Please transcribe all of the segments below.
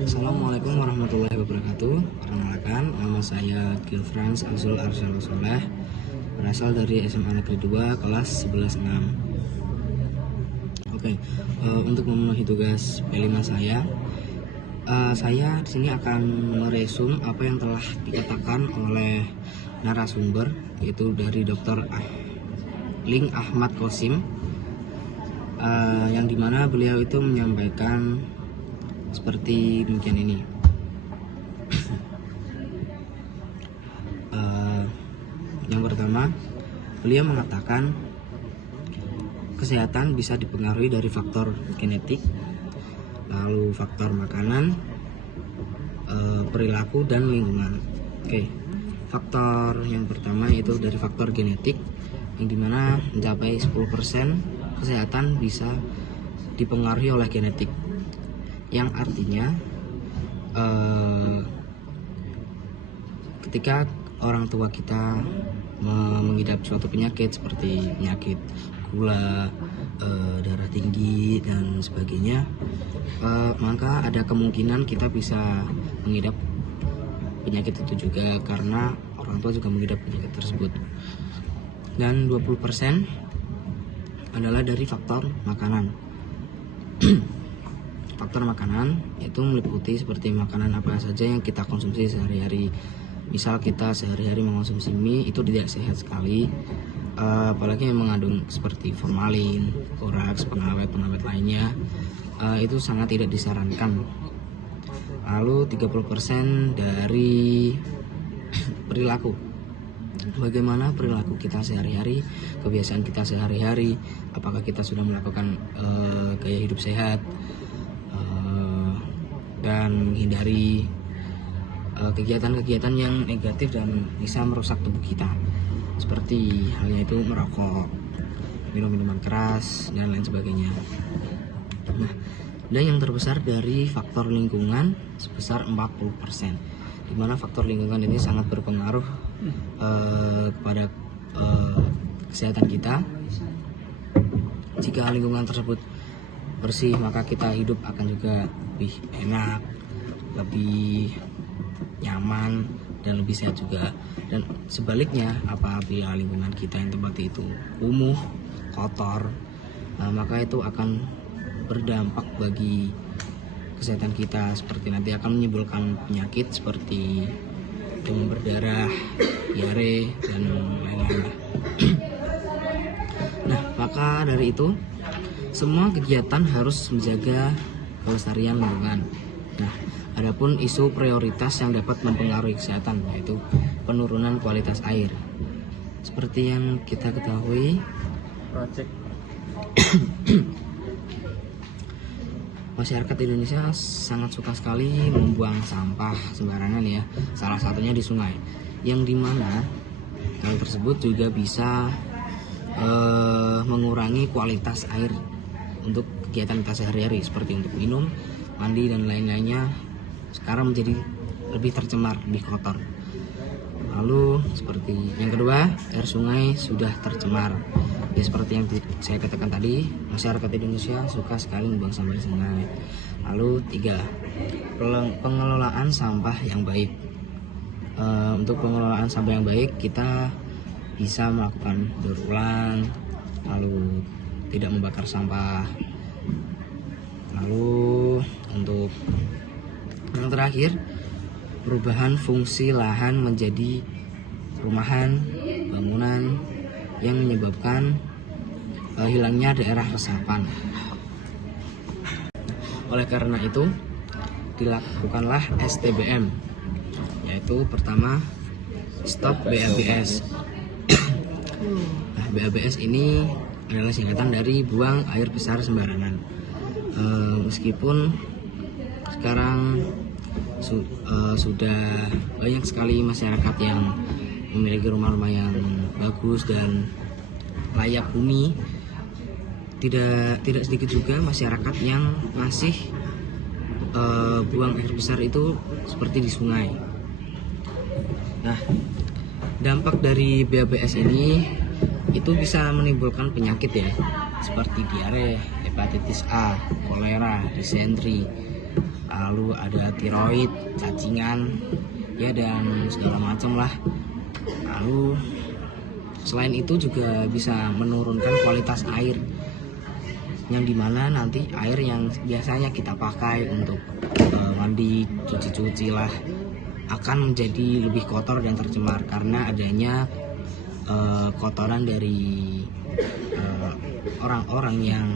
Assalamualaikum warahmatullahi wabarakatuh. Perkenalkan, nama saya Gilfrans Azul Arsal Soleh, berasal dari SMA Negeri 2 kelas 11-6. Oke, untuk memenuhi tugas P5 saya di sini akan meresum apa yang telah dikatakan oleh narasumber, yaitu dari Dr. Ling Ahmad Qasim, yang dimana beliau itu menyampaikan seperti demikian ini. Yang pertama, beliau mengatakan kesehatan bisa dipengaruhi dari faktor genetik, lalu faktor makanan, perilaku, dan lingkungan. Oke, faktor yang pertama yaitu dari faktor genetik, yang dimana mencapai 10% kesehatan bisa dipengaruhi oleh genetik, yang artinya ketika orang tua kita mengidap suatu penyakit seperti penyakit gula, darah tinggi, dan sebagainya, maka ada kemungkinan kita bisa mengidap penyakit itu juga karena orang tua juga mengidap penyakit tersebut. Dan 20% adalah dari faktor makanan. Faktor makanan itu meliputi seperti makanan apa saja yang kita konsumsi sehari-hari. Misal kita sehari-hari mengonsumsi mie, itu tidak sehat sekali, apalagi yang mengandung seperti formalin, boraks, pengawet lainnya, itu sangat tidak disarankan. Lalu 30% dari perilaku. Bagaimana perilaku kita sehari-hari, kebiasaan kita sehari-hari, apakah kita sudah melakukan gaya hidup sehat, dan menghindari kegiatan-kegiatan yang negatif dan bisa merusak tubuh kita, seperti halnya itu merokok, minum minuman keras, dan lain sebagainya. Nah, dan yang terbesar dari faktor lingkungan sebesar 40%, di mana faktor lingkungan ini sangat berpengaruh kepada kesehatan kita. Jika lingkungan tersebut bersih, maka kita hidup akan juga lebih enak, lebih nyaman, dan lebih sehat juga. Dan sebaliknya, apabila lingkungan kita yang tempat itu kumuh, kotor, maka itu akan berdampak bagi kesehatan kita, seperti nanti akan menimbulkan penyakit seperti demam berdarah, diare, dan lain-lain. Nah, maka dari itu semua kegiatan harus menjaga kelestarian lingkungan. Nah, adapun isu prioritas yang dapat mempengaruhi kesehatan, yaitu penurunan kualitas air. Seperti yang kita ketahui, masyarakat Indonesia sangat suka sekali membuang sampah sembarangan ya, salah satunya di sungai, yang dimana hal tersebut juga bisa mengurangi kualitas air untuk kegiatan kita sehari-hari, seperti untuk minum, mandi, dan lain-lainnya sekarang menjadi lebih tercemar, lebih kotor. Lalu seperti yang kedua, air sungai sudah tercemar. Ya, seperti yang saya katakan tadi, masyarakat Indonesia suka sekali membuang sampah di sungai. Lalu 3, pengelolaan sampah yang baik. Untuk pengelolaan sampah yang baik, kita bisa melakukan daur ulang, lalu tidak membakar sampah. Lalu untuk yang terakhir, perubahan fungsi lahan menjadi rumahan, bangunan, yang menyebabkan hilangnya daerah resapan. Oleh karena itu, dilakukanlah STBM, yaitu pertama, stop BABS. Nah, BABS ini adalah singkatan dari buang air besar sembarangan. Meskipun sekarang sudah banyak sekali masyarakat yang memiliki rumah-rumah yang bagus dan layak huni, tidak sedikit juga masyarakat yang masih buang air besar itu seperti di sungai. Nah, dampak dari BABS ini itu bisa menimbulkan penyakit ya, seperti diare, hepatitis A, kolera, disentri, lalu ada tiroid, cacingan, ya dan segala macam lah. Lalu selain itu juga bisa menurunkan kualitas air, yang dimana nanti air yang biasanya kita pakai untuk mandi, cuci-cuci lah, akan menjadi lebih kotor dan tercemar karena adanya kotoran dari orang-orang yang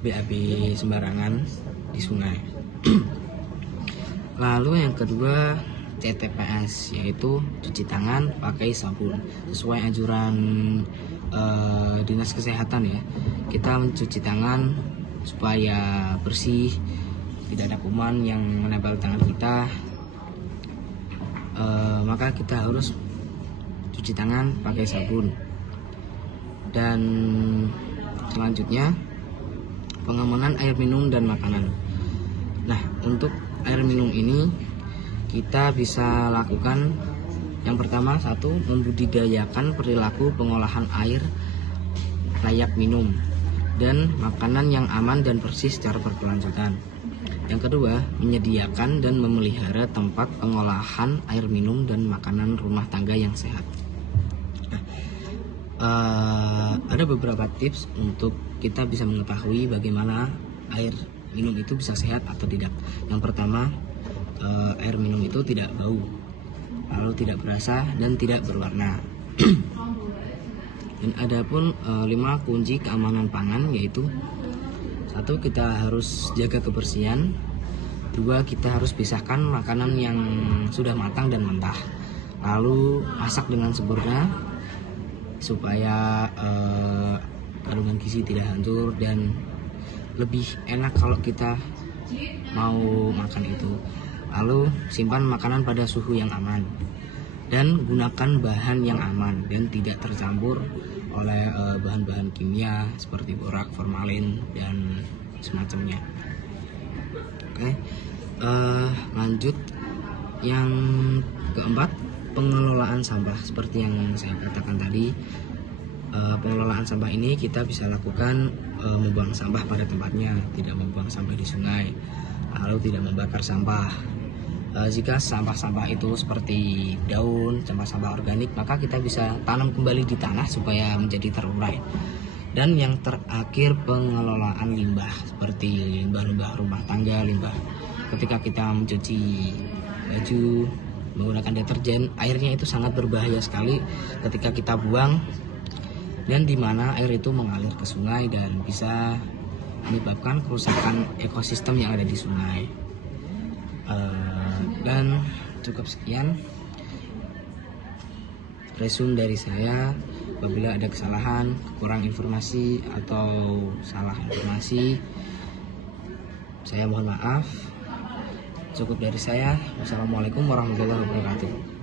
BAB sembarangan di sungai. Lalu yang kedua CTPS, yaitu cuci tangan pakai sabun sesuai anjuran dinas kesehatan ya. Kita mencuci tangan supaya bersih, tidak ada kuman yang menempel tangan kita, maka kita harus cuci tangan pakai sabun. Dan selanjutnya pengamanan air minum dan makanan. Nah, untuk air minum ini kita bisa lakukan yang pertama, satu, membudidayakan perilaku pengolahan air layak minum dan makanan yang aman dan bersih secara berkelanjutan. Yang kedua, menyediakan dan memelihara tempat pengolahan air minum dan makanan rumah tangga yang sehat. Nah, ada beberapa tips untuk kita bisa mengetahui bagaimana air minum itu bisa sehat atau tidak. Yang pertama, air minum itu tidak bau, lalu tidak berasa dan tidak berwarna. Dan ada pun 5 kunci keamanan pangan, yaitu 1, kita harus jaga kebersihan. 2, kita harus pisahkan makanan yang sudah matang dan mentah, lalu masak dengan sempurna supaya kandungan gizi tidak hancur dan lebih enak kalau kita mau makan itu. Lalu simpan makanan pada suhu yang aman dan gunakan bahan yang aman dan tidak tercampur oleh bahan-bahan kimia seperti borak, formalin dan semacamnya. Oke, lanjut yang keempat, pengelolaan sampah. Seperti yang saya katakan tadi, pengelolaan sampah ini kita bisa lakukan membuang sampah pada tempatnya, tidak membuang sampah di sungai, lalu tidak membakar sampah. Jika sampah-sampah itu seperti daun, sampah-sampah organik, maka kita bisa tanam kembali di tanah supaya menjadi terurai. Dan yang terakhir, pengelolaan limbah seperti limbah-limbah rumah tangga, limbah ketika kita mencuci baju menggunakan deterjen, airnya itu sangat berbahaya sekali ketika kita buang, dan dimana air itu mengalir ke sungai dan bisa menyebabkan kerusakan ekosistem yang ada di sungai. Dan cukup sekian resume dari saya. Apabila ada kesalahan, kurang informasi atau salah informasi, saya mohon maaf. Cukup dari saya. Wassalamualaikum warahmatullahi wabarakatuh.